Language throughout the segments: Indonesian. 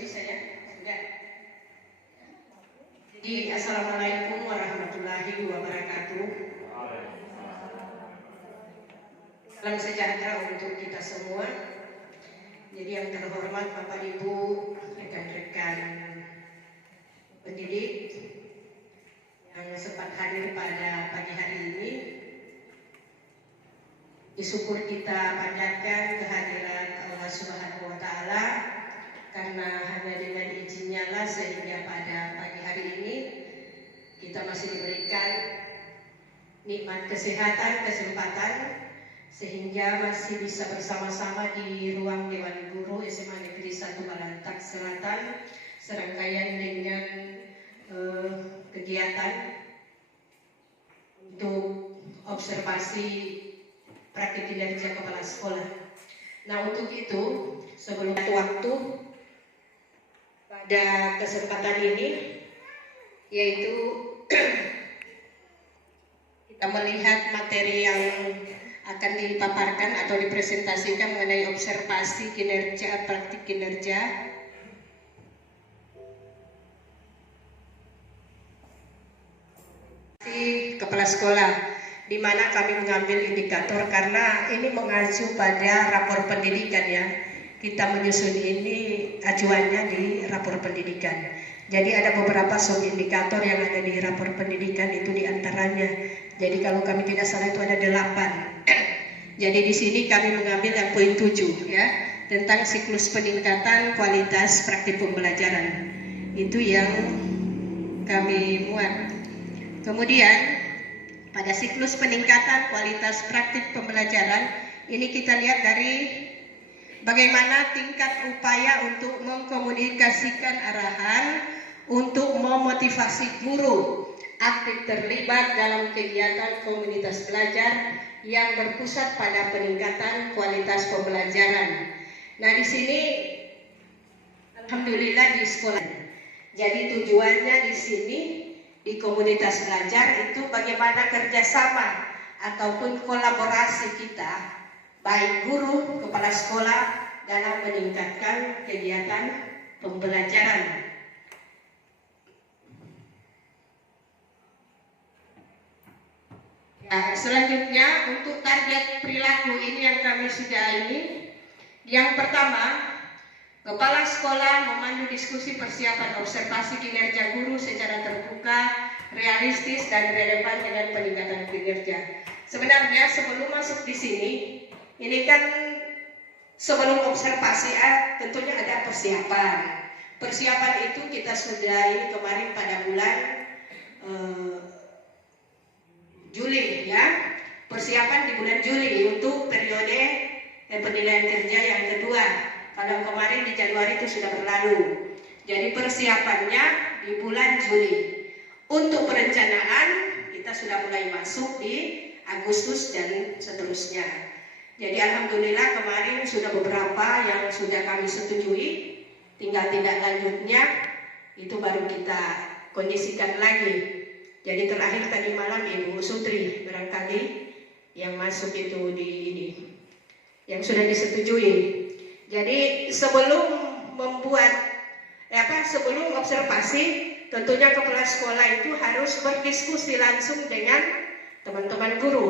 bisa ya? Sudah. Jadi assalamualaikum warahmatullahi wabarakatuh. Salam sejahtera untuk kita semua. Jadi yang terhormat Bapak Ibu, rekan-rekan pendidik yang sempat hadir pada pagi hari ini, syukur kita panjatkan kehadiran Allah Subhanahu wa Ta'ala, karena hanya dengan izinnya lah sehingga pada pagi hari ini kita masih diberikan nikmat kesehatan, kesempatan, sehingga masih bisa bersama-sama di ruang Dewan Guru SMA Negeri 1 Balantak Selatan, serangkaian dengan kegiatan untuk observasi praktik kinerja kepala sekolah. Nah, untuk itu sebelum waktu pada kesempatan ini, yaitu kita melihat materi yang akan dipaparkan atau dipresentasikan mengenai observasi kinerja, praktik kinerja kepala sekolah, di mana kami mengambil indikator karena ini mengacu pada rapor pendidikan ya. Kita menyusun ini acuannya di rapor pendidikan. Jadi ada beberapa sub indikator yang ada di rapor pendidikan itu diantaranya. Jadi kalau kami tidak salah itu ada 8. Jadi di sini kami mengambil yang poin 7 ya, tentang siklus peningkatan kualitas praktik pembelajaran. Itu yang kami muat. Kemudian pada siklus peningkatan kualitas praktik pembelajaran ini kita lihat dari bagaimana tingkat upaya untuk mengkomunikasikan arahan untuk memotivasi guru aktif terlibat dalam kegiatan komunitas belajar yang berpusat pada peningkatan kualitas pembelajaran. Nah, di sini alhamdulillah di sekolah. Jadi tujuannya di sini di komunitas belajar itu bagaimana kerjasama ataupun kolaborasi kita, baik guru, kepala sekolah, dalam meningkatkan kegiatan pembelajaran. Nah, selanjutnya untuk target perilaku ini yang kami sudah ini, yang pertama, kepala sekolah memandu diskusi persiapan observasi kinerja guru secara terbuka, realistis, dan relevan dengan peningkatan kinerja. Sebenarnya sebelum masuk di sini, ini kan sebelum observasi tentunya ada persiapan. Persiapan itu kita sudah ini kemarin pada bulan Juli ya. Persiapan di bulan Juli untuk periode penilaian kerja yang kedua. Kalau kemarin di Januari itu sudah berlalu. Jadi persiapannya di bulan Juli. Untuk perencanaan kita sudah mulai masuk di Agustus dan seterusnya. Jadi alhamdulillah kemarin sudah beberapa yang sudah kami setujui. Tinggal tindak lanjutnya itu baru kita kondisikan lagi. Jadi terakhir tadi malam Ibu Sutri barangkali yang masuk itu di ini, yang sudah disetujui. Jadi sebelum sebelum observasi, tentunya kepala sekolah itu harus berdiskusi langsung dengan teman-teman guru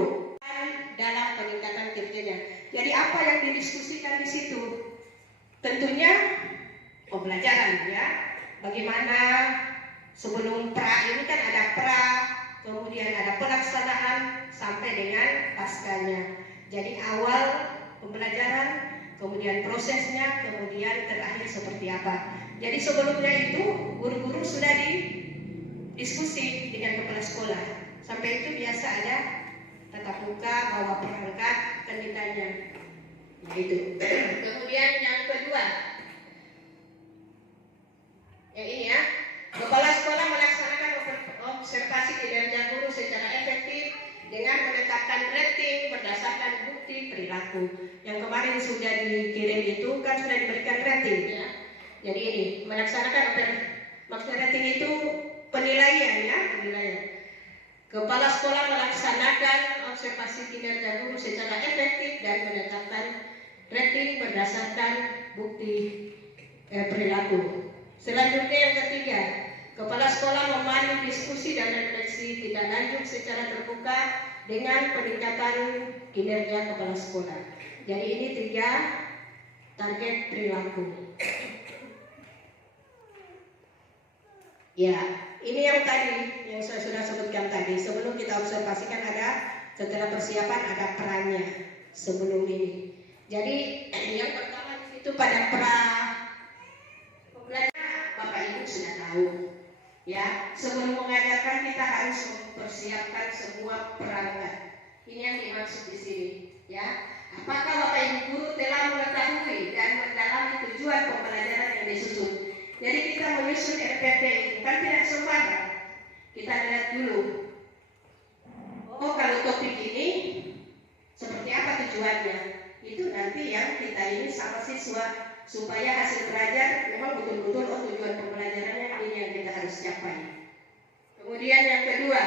dalam peningkatan kerjanya. Jadi apa yang didiskusikan di situ? Tentunya pembelajaran ya. Bagaimana sebelum pra ini kan ada pra, kemudian ada pelaksanaan sampai dengan paskanya. Jadi awal pembelajaran, kemudian prosesnya, kemudian terakhir seperti apa. Jadi sebelumnya itu guru-guru sudah didiskusi dengan kepala sekolah. Sampai itu biasa ada tatap muka, bawa perangkat, kan ditanya. Nah itu. Kemudian yang kedua, yang ini ya, kepala sekolah melaksanakan observasi kinerja guru secara efektif dengan menetapkan rating berdasarkan bukti perilaku. Yang kemarin sudah dikirim itu kan sudah diberikan rating ya. Jadi ini melaksanakan maksud rating itu penilaian ya, penilaian. Kepala sekolah melaksanakan observasi kinerja guru secara efektif dan menetapkan rating berdasarkan bukti perilaku. Selanjutnya yang ketiga, kepala sekolah memandu diskusi dan refleksi tidak lanjut secara terbuka dengan peningkatan kinerja kepala sekolah. Jadi ini 3 target perilaku. Ya, ini yang tadi yang saya sudah sebutkan tadi. Sebelum kita observasikan setelah persiapan ada perannya sebelum ini. Jadi yang pertama di situ pada Bapak Ibu sudah tahu, ya. Sebelum mengajarkan kita harus mempersiapkan semua perangkat. Ini yang dimaksud di sini, ya. Apakah Bapak Ibu guru telah mengetahui dan mendalami tujuan pembelajaran yang disusun? Jadi kita menyusun RPP itu kan tidak sembarang. Kita lihat dulu. Oh, kalau topik ini seperti apa tujuannya? Itu nanti yang kita ini sama siswa, supaya hasil belajar memang betul-betul tujuan pembelajarannya ini yang kita harus capai. Kemudian yang kedua,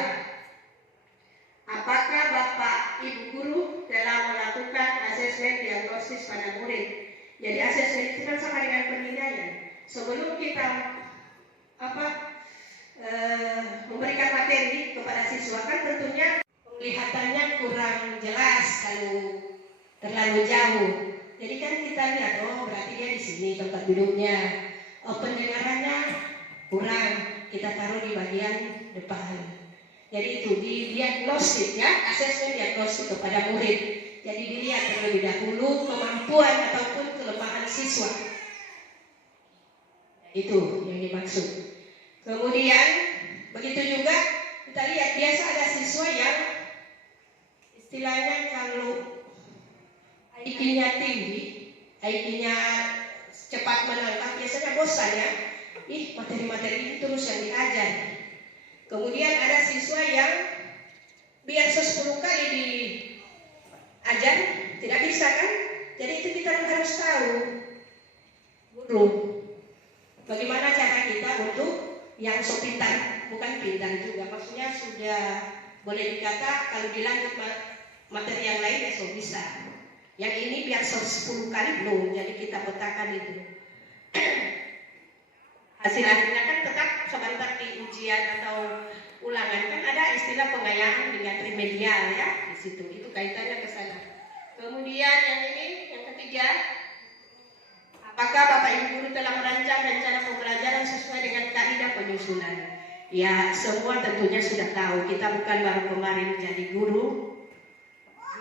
apakah Bapak Ibu guru telah melakukan asesmen diagnosis pada murid? Jadi asesmen itu kan sama dengan penilaian. Sebelum kita memberikan materi kepada siswa kan tentunya penglihatannya kurang jelas kalau terlalu jauh. Jadi kan kita lihat, oh berarti dia di sini tempat duduknya. Oh, pendengarannya kurang, kita taruh di bagian depan. Jadi itu di diagnostik, ya, asesmen diagnostik kepada murid. Jadi dilihat terlebih dahulu kemampuan ataupun kelemahan siswa. Itu yang dimaksud. Kemudian begitu juga kita lihat biasa ada siswa yang istilahnya kalau IQ-nya tinggi, IQ-nya cepat menangkap, biasanya bosan ya. Materi-materi ini terus yang diajar. Kemudian ada siswa yang biar 10 kali diajar tidak bisa kan? Jadi itu kita harus tahu, guru, bagaimana cara kita untuk yang so pintar, bukan pintar juga, maksudnya sudah boleh dikata kalau dilanjut materi yang lain ya so bisa. Yang ini biar 10 kali belum, jadi kita petakan itu. Hasil-hasilnya kan tetap sebentar di ujian atau ulangan kan ada istilah pengayaan dengan remedial ya di situ. Itu kaitannya ke sana. Kemudian yang ini yang ketiga, apakah Bapak Ibu guru telah merancang rencana pembelajaran sesuai dengan kaidah penyusunan? Ya, semua tentunya sudah tahu. Kita bukan baru kemarin jadi guru.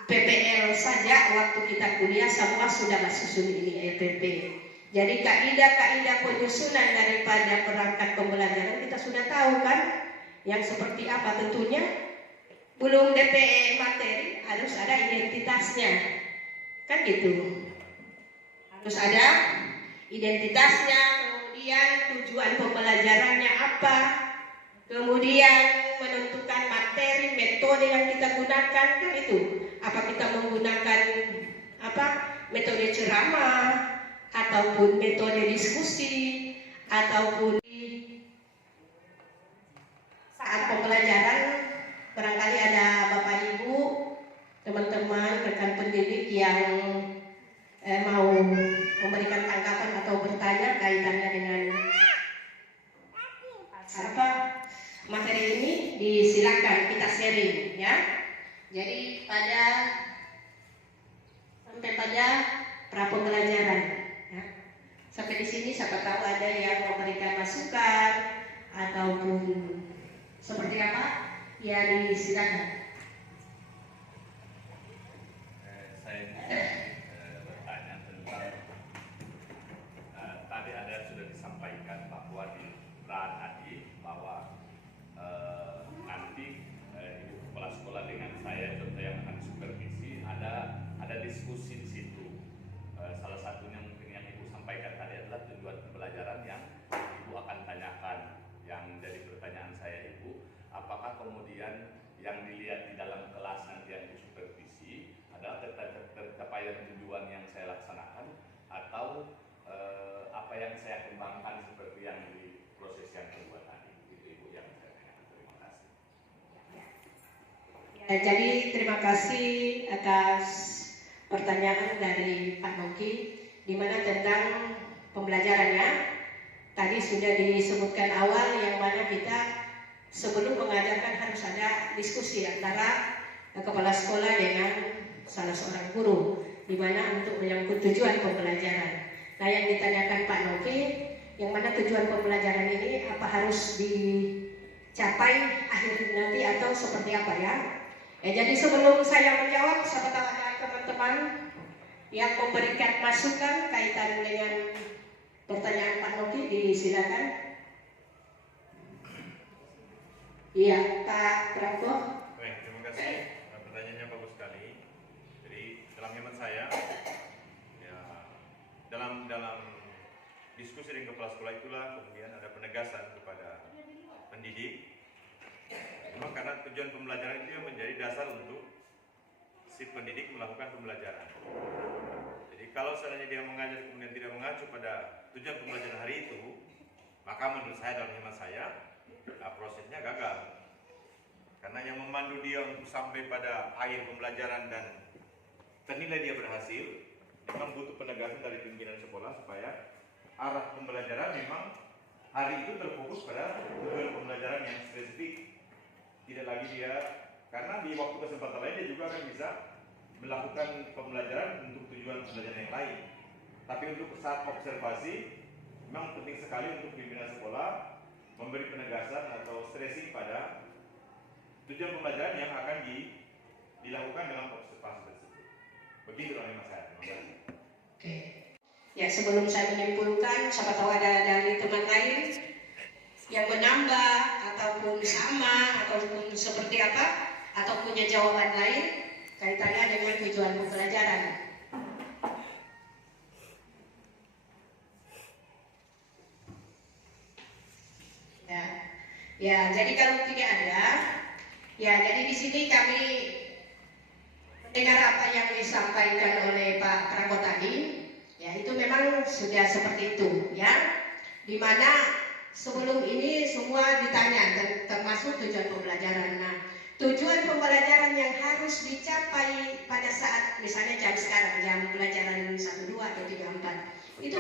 PPL saja waktu kita kuliah semua sudah susun ini RPP. Jadi kaidah-kaidah penyusunan daripada perangkat pembelajaran kita sudah tahu kan? Yang seperti apa tentunya? Belum DPE materi harus ada identitasnya. Kan gitu. Harus ada identitasnya, kemudian tujuan pembelajarannya apa, kemudian menentukan materi, metode yang kita gunakan kan itu. Apa kita menggunakan metode ceramah ataupun metode diskusi ataupun saat pembelajaran barangkali ada Bapak Ibu, teman-teman, rekan pendidik yang mau memberikan tanggapan atau bertanya kaitannya dengan materi ini, disilakan kita sharing ya. Jadi sampai pada pra pembelajaran ya. Sampai di sini siapa tahu ada yang memberikan masukan ataupun seperti apa ya, disilakan. Saya bertanya tentang tadi ada sudah disampaikan bahwa di pra tadi bahwa nanti ibu kepala sekolah dengan saya contoh yang akan supervisi ada diskusi di situ. Salah satunya mungkin yang ibu sampaikan tadi adalah tujuan pembelajaran yang ibu akan tanyakan. Yang jadi pertanyaan saya ibu, apakah kemudian yang dilihat di dalam kelas nanti yang disupervisi adalah tercapaian tujuan yang saya laksanakan atau apa yang saya kembangkan seperti yang di proses yang kedua tadi? Itu ibu yang saya tanyakan. Terima kasih. Ya, jadi terima kasih atas pertanyaan dari Pak Noki, di mana tentang pembelajarannya. Tadi sudah disebutkan awal yang mana kita sebelum mengajarkan harus ada diskusi antara kepala sekolah dengan salah seorang guru, di mana untuk menyangkut tujuan pembelajaran. Nah, yang ditanyakan Pak Noki, yang mana tujuan pembelajaran ini apa harus dicapai akhir nanti atau seperti apa ya? Jadi sebelum saya menjawab, siapa tahu ada teman-teman yang memberikan masukan kaitan dengan pertanyaan Pak Noki, disilakan. Iya, Pak Prako. Baik, terima kasih. Pertanyaannya bagus sekali. Jadi dalam hemat saya, ya, dalam diskusi dengan kepala sekolah itulah kemudian ada penegasan kepada pendidik. Memang karena tujuan pembelajaran itu yang menjadi dasar untuk si pendidik melakukan pembelajaran. Jadi kalau seandainya dia mengajar kemudian tidak mengacu pada tujuan pembelajaran hari itu, maka menurut saya dalam hemat saya, prosesnya gagal. Karena yang memandu dia untuk sampai pada akhir pembelajaran dan ternilai dia berhasil, memang butuh penegasan dari pimpinan sekolah supaya arah pembelajaran memang hari itu terfokus pada tujuan pembelajaran yang spesifik. Tidak lagi dia, karena di waktu kesempatan lain dia juga akan bisa melakukan pembelajaran untuk tujuan pembelajaran yang lain. Tapi untuk saat observasi, memang penting sekali untuk pimpinan sekolah memberi penegasan atau stressing pada tujuan pembelajaran yang akan dilakukan dalam observasi tersebut. Begitu Mas saya. Terima kasih. Oke. Ya, sebelum saya menyimpulkan, siapa tahu ada dari teman lain yang menambah ataupun sama ataupun seperti apa atau punya jawaban lain kaitannya dengan tujuan pembelajaran. Ya, jadi kalau tidak ada, ya jadi di sini kami mendengar apa yang disampaikan oleh Pak Prako tadi. Ya, itu memang sudah seperti itu, ya. Dimana sebelum ini semua ditanya, termasuk tujuan pembelajaran. Nah, tujuan pembelajaran yang harus dicapai pada saat misalnya jam sekarang, jam pelajaran 1, 2, atau 3, 4, itu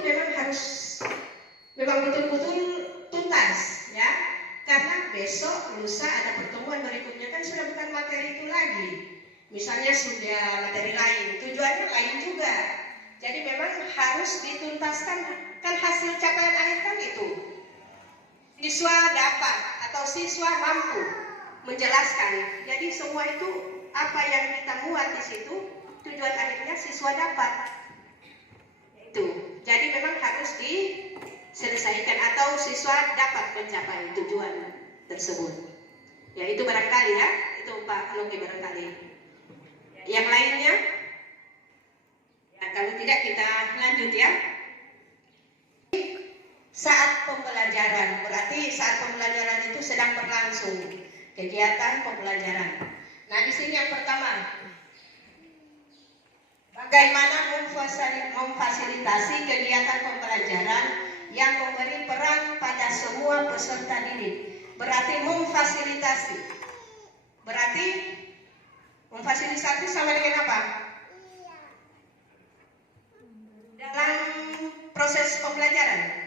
memang betul-betul tuntas, ya. Karena besok, lusa ada pertemuan berikutnya kan sudah bukan materi itu lagi. Misalnya sudah materi lain, tujuannya lain juga. Jadi memang harus dituntaskan, kan hasil capaian akhir kan itu. Siswa dapat atau siswa mampu menjelaskan. Jadi semua itu apa yang kita buat di situ, tujuan akhirnya siswa dapat. Itu. Jadi memang harus diselesaikan atau siswa dapat mencapai tujuan tersebut. Ya, itu barangkali ya, itu Pak Noki barangkali. Yang lainnya? Ya, kalau tidak kita lanjut ya. Saat pembelajaran, berarti saat pembelajaran itu sedang berlangsung kegiatan pembelajaran. Nah, di sini yang pertama, bagaimana memfasilitasi kegiatan pembelajaran yang memberi peran pada semua peserta didik. Berarti memfasilitasi. Berarti memfasilitasi sama dengan apa? Dalam proses pembelajaran.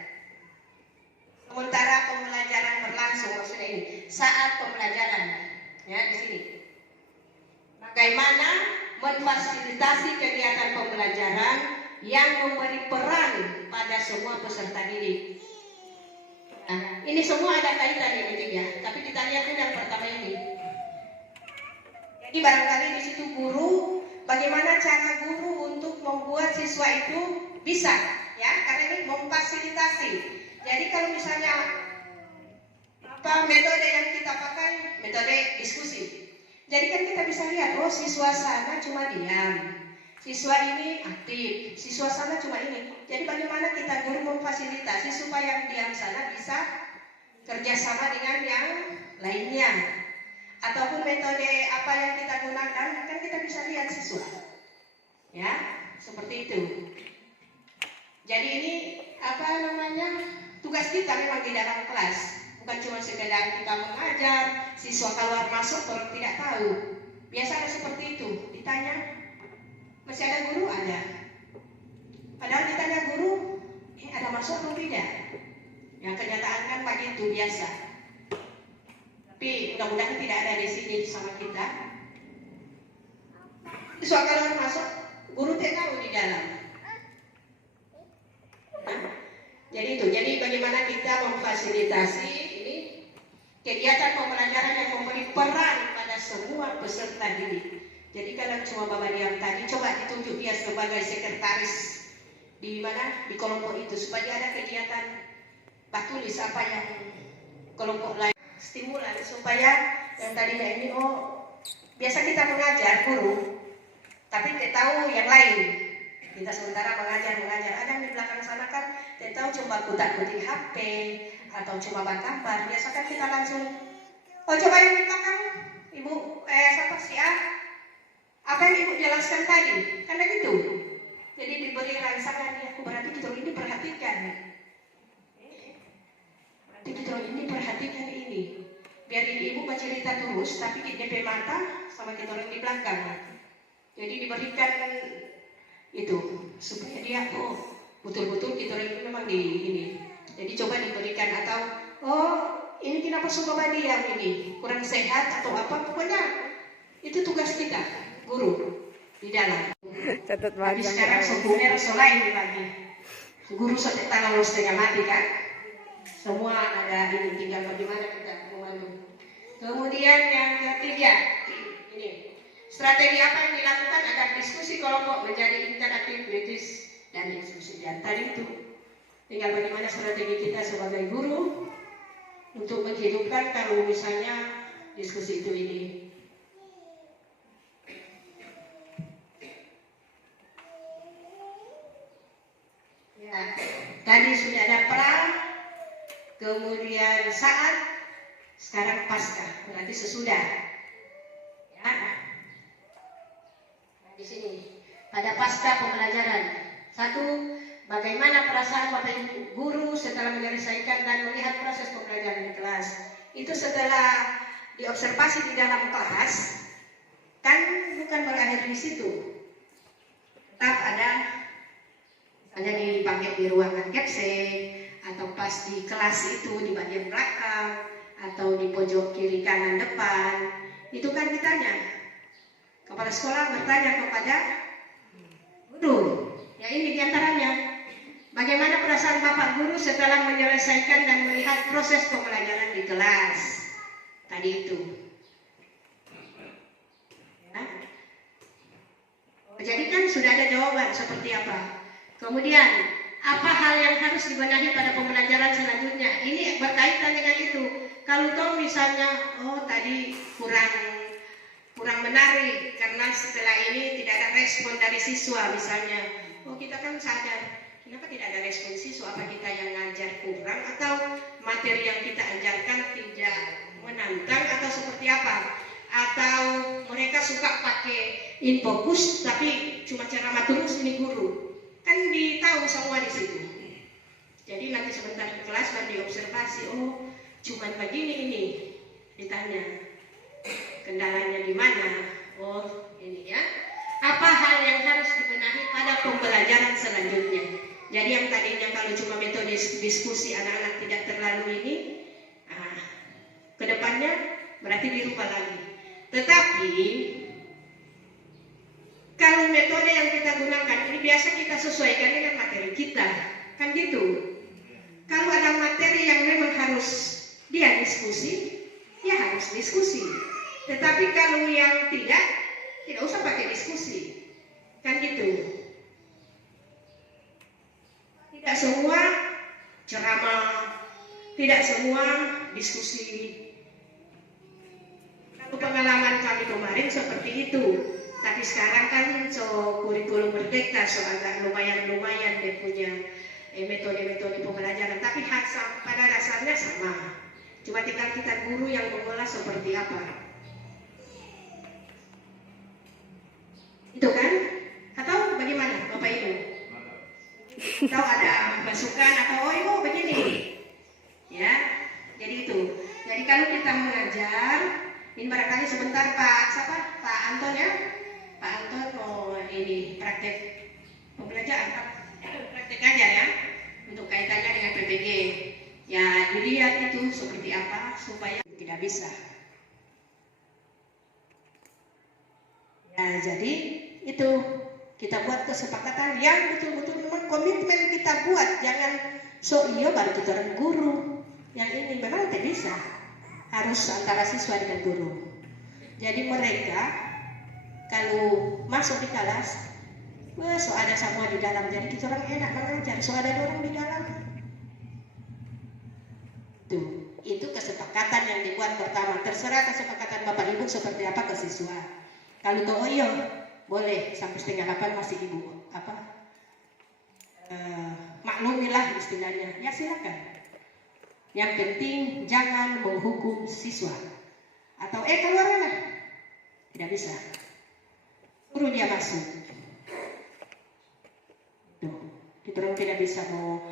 Sementara pembelajaran berlangsung, maksudnya ini saat pembelajaran, ya di sini. Bagaimana memfasilitasi kegiatan pembelajaran yang memberi peran pada semua peserta didik. Nah, ini semua ada kaitan ini tiga, tapi kita lihat dulu yang pertama ini. Jadi barangkali di situ guru, bagaimana cara guru untuk membuat siswa itu bisa, ya, karena ini memfasilitasi. Jadi kalau misalnya apa metode yang kita pakai, metode diskusi. Jadi kan kita bisa lihat, oh siswa sana cuma diam, siswa ini aktif, siswa sana cuma ini. Jadi bagaimana kita guru memfasilitasi supaya yang diam sana bisa kerjasama dengan yang lainnya. Ataupun metode apa yang kita gunakan, kan kita bisa lihat siswa. Ya, seperti itu. Jadi ini apa namanya? Tugas kita memang di dalam kelas, bukan cuma sekedar kita mengajar, siswa keluar masuk orang tidak tahu. Biasanya seperti itu, ditanya, masih ada guru? Ada. Padahal ditanya guru, Ada masuk atau tidak? Yang kenyataan kan pagi itu biasa. Tapi mudah-mudahan tidak ada di sini sama kita. Soal kalau masuk, guru tidak tahu di dalam. Nah, jadi bagaimana kita memfasilitasi ini kegiatan pembelajaran yang memberi peran pada semua peserta didik. Jadi kalau cuma Bapak Diam tadi, coba ditunjuk dia sebagai sekretaris di mana di kelompok itu supaya ada kegiatan tulis apa yang kelompok lain stimulan supaya yang tadinya ini biasa kita mengajar guru tapi tidak tahu yang lain, kita sementara mengajar ada yang di belakang sana kan tidak tahu coba kutak-kutik HP atau coba gambar, biasa kan kita langsung coba yang di belakang ibu siapa sih apa yang ibu jelaskan tadi kan begitu. Jadi diberi rangsangan ya, berarti kita ini perhatikan. Berarti kita ini perhatikan ini. Biar ini ibu bercerita terus, tapi di DP mata sama kita orang di belakang. Jadi diberikan itu supaya dia betul-betul kita orang ini memang di ini. Jadi coba diberikan atau ini kenapa suka diam ini kurang sehat atau apa, pokoknya itu tugas kita guru di dalam. Catat Tapi sekarang sekunder selain dibagi. Guru setelah lulus setengah mati kan. Semua ada ini, tinggal bagaimana kita membantu. Kemudian yang ketiga, ini strategi apa yang dilakukan agar diskusi kelompok menjadi interaktif, kritis, dan diskusi. Dan tadi itu tinggal bagaimana strategi kita sebagai guru untuk menghidupkan kalau misalnya diskusi itu ini. Tadi sudah ada pra, kemudian saat, sekarang pasca, berarti sesudah. Ya. Nah, di sini pada pasca pembelajaran. Satu, bagaimana perasaan Bapak Ibu guru setelah menyelesaikan dan melihat proses pembelajaran di kelas. Itu setelah diobservasi di dalam kelas, kan bukan berakhir di situ. Tetap ada hanya dipakai di ruangan capsek atau pas di kelas itu di bagian belakang atau di pojok kiri kanan depan, itu kan ditanya. Kepala sekolah bertanya kepada guru. Ya ini diantaranya. Bagaimana perasaan Bapak guru setelah menyelesaikan dan melihat proses pembelajaran di kelas? Tadi itu. Ya. Jadi kan sudah ada jawaban seperti apa. Kemudian, apa hal yang harus dibenahi pada pembelajaran selanjutnya? Ini berkaitan dengan itu. Kalau toh misalnya, tadi kurang menarik karena setelah ini tidak ada respon dari siswa misalnya. Kita kan sadar, kenapa tidak ada respon siswa? Apa kita yang ngajar kurang atau materi yang kita ajarkan tidak menantang atau seperti apa? Atau mereka suka pakai infokus tapi cuma ceramah terus ini guru? Kan ditahu semua di situ. Jadi nanti sebentar di kelas baru diobservasi, cuman begini ini ditanya kendalanya di mana. Ini ya. Apa hal yang harus dibenahi pada pembelajaran selanjutnya? Jadi yang tadinya kalau cuma metode diskusi anak-anak tidak terlalu ini, kedepannya berarti dirubah lagi. Tetapi kalau metode yang kita gunakan ini biasa kita sesuaikan dengan materi kita, kan gitu. Kalau ada materi yang memang harus dia diskusi, ya harus diskusi. Tetapi kalau yang tidak usah pakai diskusi, kan gitu. Tidak semua ceramah, tidak semua diskusi. Kalau pengalaman kami kemarin seperti itu. Tapi sekarang kan kurikulum merdeka agak lumayan dia punya metode-metode pembelajaran. Tapi pada dasarnya sama. Cuma tinggal kita guru yang mengolah seperti apa. Itu kan? Atau bagaimana Bapak Ibu? Atau ada masukan atau ibu begini? Ya, jadi itu. Jadi kalau kita mengajar, ini barangkali sebentar Pak Anton ya. Pak Anton mau ini praktek pembelajaran, praktek ajar ya. untuk kaitannya dengan PPG. Ya dilihat itu seperti apa supaya tidak bisa. Ya jadi itu kita buat kesepakatan yang betul-betul memang komitmen kita buat. Jangan iya baru kita orang guru. Yang ini memang tidak bisa. Harus antara siswa dengan guru. Jadi mereka kalau masuk di kelas, wah so ada semua di dalam. Jadi kita orang enak mengajar. So ada orang di dalam. Tuh, itu kesepakatan yang dibuat pertama. Terserah kesepakatan Bapak Ibu seperti apa ke siswa. Kalau toh iya, boleh sampai 7:30 masih Ibu maklumilah istilahnya. Ya silakan. Yang penting jangan menghukum siswa. Atau keluar lah. Tidak bisa. Suruh dia masuk. Tuh, kita orang tidak bisa mau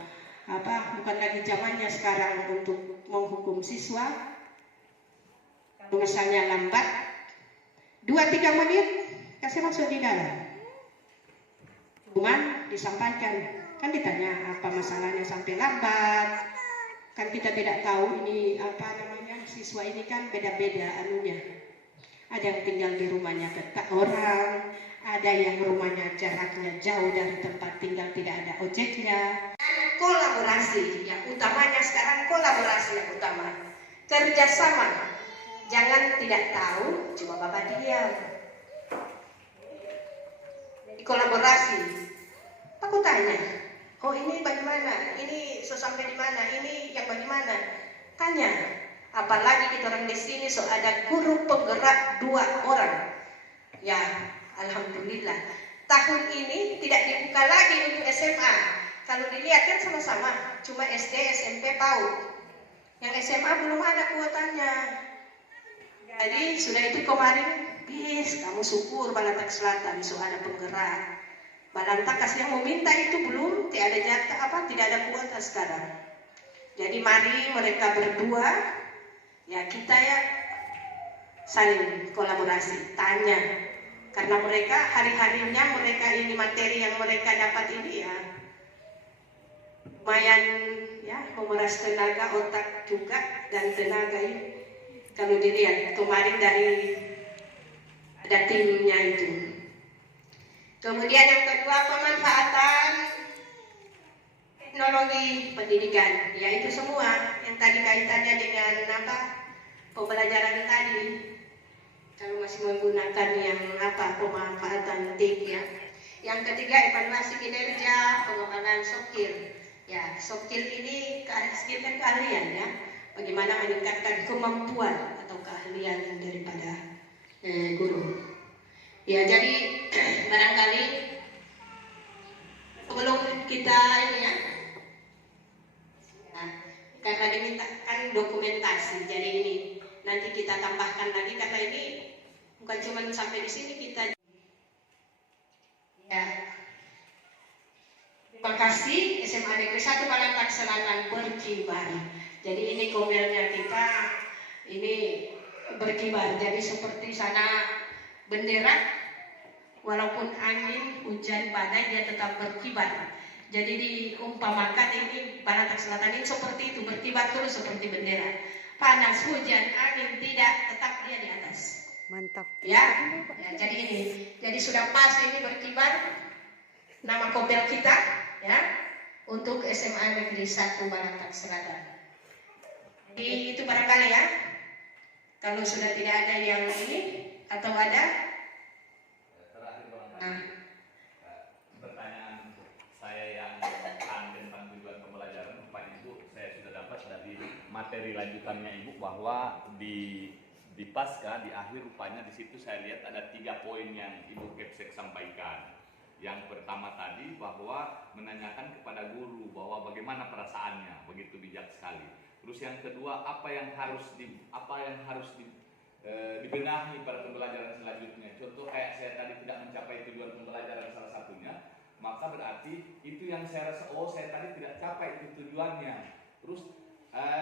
bukan lagi zamannya sekarang untuk menghukum siswa. Kalau misalnya lambat 2-3 menit kasih masuk di dalam. Cuman disampaikan, kan ditanya apa masalahnya sampai lambat. Kan kita tidak tahu ini siswa ini kan beda-beda anunya. Ada yang tinggal di rumahnya tetap orang, ada yang rumahnya jaraknya jauh dari tempat tinggal, tidak ada ojeknya. Kolaborasi yang utamanya sekarang, kolaborasi yang utama, kerjasama. Jangan tidak tahu cuma Bapak diam. Kolaborasi. Aku tanya, oh ini bagaimana, ini sampai di mana, ini yang bagaimana, tanya. Apalagi kita orang di sini ada guru penggerak 2 orang. Ya, alhamdulillah. Tahun ini tidak dibuka lagi untuk SMA. Kalau dilihat kan sama-sama, cuma SD, SMP, PAUD. Yang SMA belum ada kuotanya. Jadi sudah itu kemarin, kamu syukur Balantak Selatan ada penggerak. Balantak yang meminta itu belum, tidak ada jatah tidak ada kuota sekarang. Jadi mari mereka berdua. Ya kita ya saling kolaborasi, tanya. Karena mereka hari-harinya mereka ini materi yang mereka dapat ini ya lumayan ya memeras tenaga, otak juga dan tenaga ini. Kalau dilihat kemarin dari ada timnya itu. Kemudian yang kedua pemanfaatan teknologi pendidikan, yaitu semua yang tadi kaitannya dengan pembelajaran tadi. Kalau masih menggunakan yang pemanfaatan TIK ya. Yang ketiga evaluasi kinerja, pengembangan soft skill. Ya, soft skill ini skill kan keahlian ya. Bagaimana meningkatkan kemampuan atau keahlian daripada guru. Ya, jadi barangkali sebelum kita ini ya. Karena dimintakan dokumentasi, jadi ini nanti kita tambahkan lagi karena ini bukan cuma sampai di sini kita. Ya, terima kasih SMA Negeri 1 Balantak Selatan berkibar. Jadi ini komelnya kita ini berkibar. Jadi seperti sana bendera, walaupun angin, hujan, badai dia tetap berkibar. Jadi diumpamakan ini Balantak Selatan ini seperti itu, berkibar terus seperti bendera. Panas, hujan, angin, tidak, tetap dia di atas. Mantap. Ya, jadi ini. Jadi sudah pas ini berkibar nama kopel kita ya untuk SMA Negeri 1 Balantak Selatan. Jadi itu barangkali ya. Kalau sudah tidak ada yang ini atau ada? Terakhir pertanyaan saya yang tentang tujuan pembelajaran rupanya Ibu saya sudah dapat dari materi lanjutannya Ibu bahwa di pasca di akhir rupanya di situ saya lihat ada 3 poin yang Ibu Kepsek sampaikan. Yang pertama tadi bahwa menanyakan kepada guru bahwa bagaimana perasaannya, begitu bijak sekali. Terus yang kedua apa yang harus dibenahi pada pembelajaran selanjutnya. Contoh kayak saya tadi tidak mencapai tujuan pembelajaran salah satunya, maka berarti itu yang saya rasa saya tadi tidak capai itu tujuannya. Terus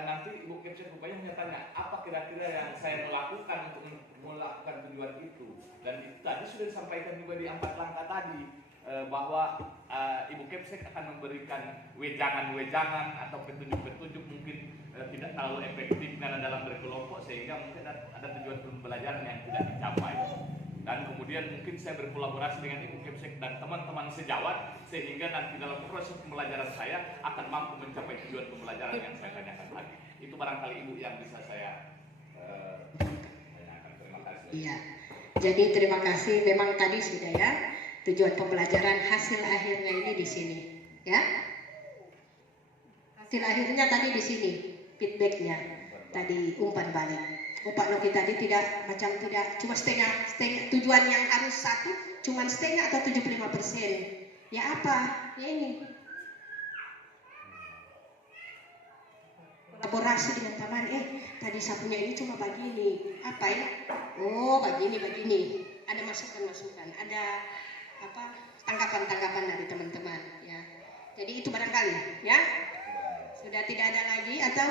nanti Ibu Kepsek rupanya hanya tanya apa kira-kira yang saya melakukan untuk melakukan tujuan itu, dan itu tadi sudah disampaikan juga di 4 langkah tadi. bahwa Ibu Kepsek akan memberikan wejangan-wejangan atau petunjuk-petunjuk mungkin tidak terlalu efektif karena dalam berkelompok sehingga mungkin ada tujuan pembelajaran yang tidak dicapai. Dan kemudian mungkin saya berkolaborasi dengan Ibu Kepsek dan teman-teman sejawat sehingga nanti dalam proses pembelajaran saya akan mampu mencapai tujuan pembelajaran yang saya tanyakan tadi. Itu barangkali Ibu yang bisa saya tanyakan. Terima kasih. Iya. Jadi terima kasih. Memang tadi sudah ya tujuan pembelajaran hasil akhirnya ini di sini, ya. Hasil akhirnya tadi di sini feedbacknya tadi umpan balik. Pak Noki tadi tidak cuma setengah tujuan yang harus satu cuma setengah atau 75%. Ya apa? Ya ini kolaborasi dengan teman. Tadi sapunya ini cuma begini. Apa ya? Oh begini. Ada masukan. Ada apa? Tanggapan dari teman-teman. Ya. Jadi itu barangkali. Ya. Sudah tidak ada lagi atau?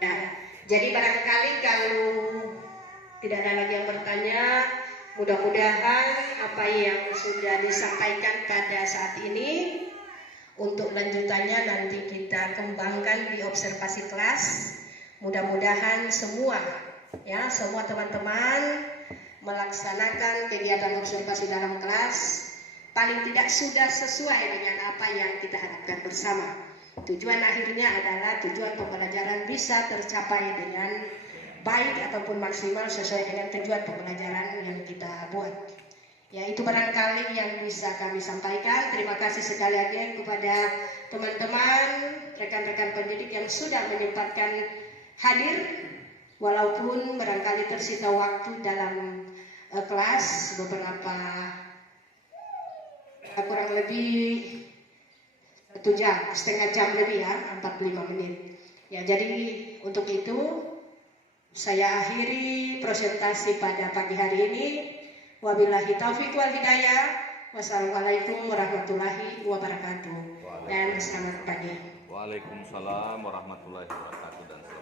Ya, jadi barangkali kalau tidak ada lagi yang bertanya, mudah-mudahan apa yang sudah disampaikan pada saat ini untuk lanjutannya nanti kita kembangkan di observasi kelas. Mudah-mudahan semua teman-teman melaksanakan kegiatan observasi dalam kelas paling tidak sudah sesuai dengan apa yang kita harapkan bersama. Tujuan akhirnya adalah tujuan pembelajaran bisa tercapai dengan baik ataupun maksimal sesuai dengan tujuan pembelajaran yang kita buat. Ya, itu barangkali yang bisa kami sampaikan. Terima kasih sekali lagi kepada teman-teman, rekan-rekan pendidik yang sudah menyempatkan hadir walaupun barangkali tersita waktu dalam kelas beberapa kurang lebih 1 jam, setengah jam lebih ya, 45 menit. Ya, jadi untuk itu saya akhiri presentasi pada pagi hari ini. Wabillahi taufiq wal hidayah. Wassalamualaikum warahmatullahi wabarakatuh. Dan selamat pagi. Waalaikumsalam warahmatullahi wabarakatuh dan selamat